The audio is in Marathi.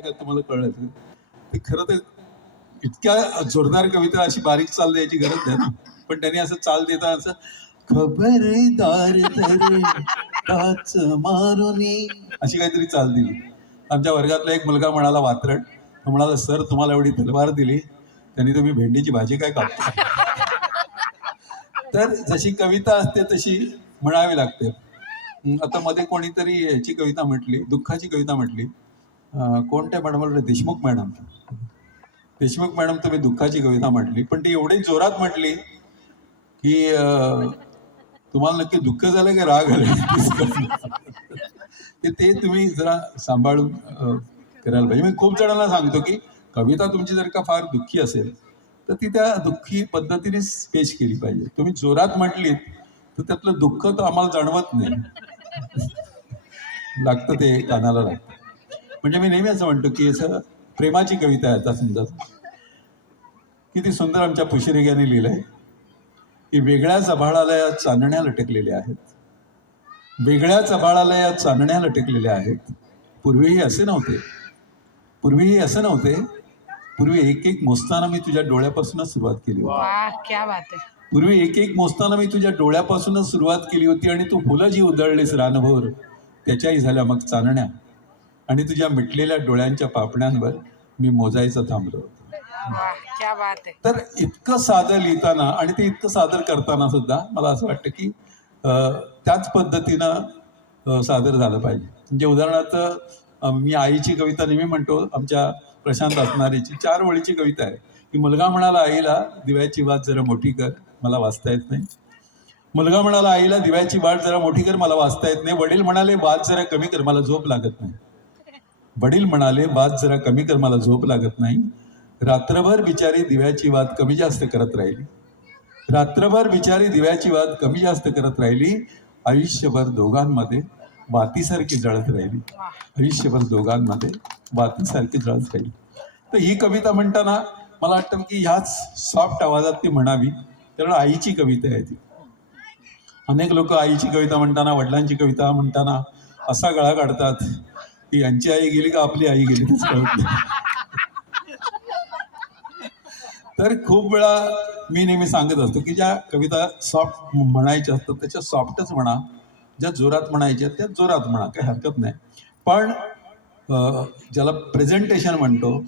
का तुम्हाला कळलं ते खरं तर इतक्या जोरदार कविता अशी बारीक चाल द्यायची गरज नाही ना. पण त्यांनी असं चाल देता असं खबरदार मारुनी अशी काहीतरी चाल दिली. आमच्या वर्गातला एक मुलगा म्हणाला वात्रट. तो म्हणाला सर तुम्हाला एवढी तलवार दिली त्यांनी तुम्ही भेंडीची भाजी काय कापता? तर जशी कविता असते तशी म्हणावी लागते. आता मध्ये कोणीतरी याची कविता म्हटली दुःखाची कविता म्हटली. कोणत्या madam Deshmukh madam. Deshmukh madam तुम्ही दुःखाची कविता म्हटली पण ती एवढी जोरात म्हटली की तुम्हाला नक्की दुःख झालं की राग आला ते ते तुम्ही जरा सांभाळून करायला पाहिजे. मी खूप जणांना सांगतो की कविता तुमची जर का फार दुःखी असेल तर ती त्या दुःखी पद्धतीनेच पेश केली पाहिजे. तुम्ही जोरात म्हटलीत तर त्यातलं दुःख तर आम्हाला जाणवत नाही. लागतं ते कानाला लागतं. म्हणजे मी नेहमी असं म्हणतो की असं प्रेमाची कविता आहे आता समजा. किती सुंदर आमच्या पुशिरेग्याने लिहिलंय की वेगळ्या जभाळाला या चांदण्या लटकलेल्या आहेत. वेगळ्या जभाळाला या चांदण्या लटकलेल्या आहेत. पूर्वीही असे नव्हते. पूर्वीही असं नव्हते. पूर्वी एक एक मोजताना मी तुझ्या डोळ्यापासूनच सुरुवात केली होती. पूर्वी एक एक मोजताना मी तुझ्या डोळ्यापासूनच सुरुवात केली होती आणि तू फुलं जी उधळलीस रानभोर त्याच्याही झाल्या मग चांदण्या. आणि तुझ्या मिटलेल्या डोळ्यांच्या पापण्यांवर मी मोजायचं थांबलो है तर इतकं साधं लिहिताना आणि ते इतकं सादर करताना सुद्धा मला असं वाटतं की त्याच पद्धतीनं सादर झालं पाहिजे. म्हणजे उदाहरणार्थ मी आईची कविता नेहमी म्हणतो आमच्या प्रशांत असणारीची चार वळीची कविता आहे. की मुलगा म्हणाला आईला दिव्याची वाट जरा मोठी कर मला वाचता येत नाही. मुलगा म्हणाला आईला दिव्याची वाट जरा मोठी कर मला वाचता येत नाही. वडील म्हणाले वाद जरा कमी कर मला झोप लागत नाही. वडील म्हणाले वाद जरा कमी कर मला झोप लागत नाही. रात्रभर बिचारी दिव्याची वाद कमी जास्त करत राहिली. रात्रभर बिचारी दिव्याची वाद कमी जास्त करत राहिली. आयुष्यभर दोघांमध्ये वातीसारखी जळत राहिली. आयुष्यभर दोघांमध्ये वातीसारखी जळत राहिली. तर ही कविता म्हणताना मला वाटतं की ह्याच सॉफ्ट आवाजात ती म्हणावी. कारण आईची कविता आहे ती. अनेक लोक आईची कविता म्हणताना वडिलांची कविता म्हणताना असा गळा काढतात. की यांची आई गेली का आपली आई गेली? तर खूप वेळा मी नेहमी सांगत असतो की ज्या कविता सॉफ्ट म्हणायच्या असतात त्याच्या सॉफ्टच म्हणा ज्या जोरात म्हणायच्या त्या जोरात म्हणा काही हरकत नाही. पण ज्याला प्रेझेंटेशन म्हणतो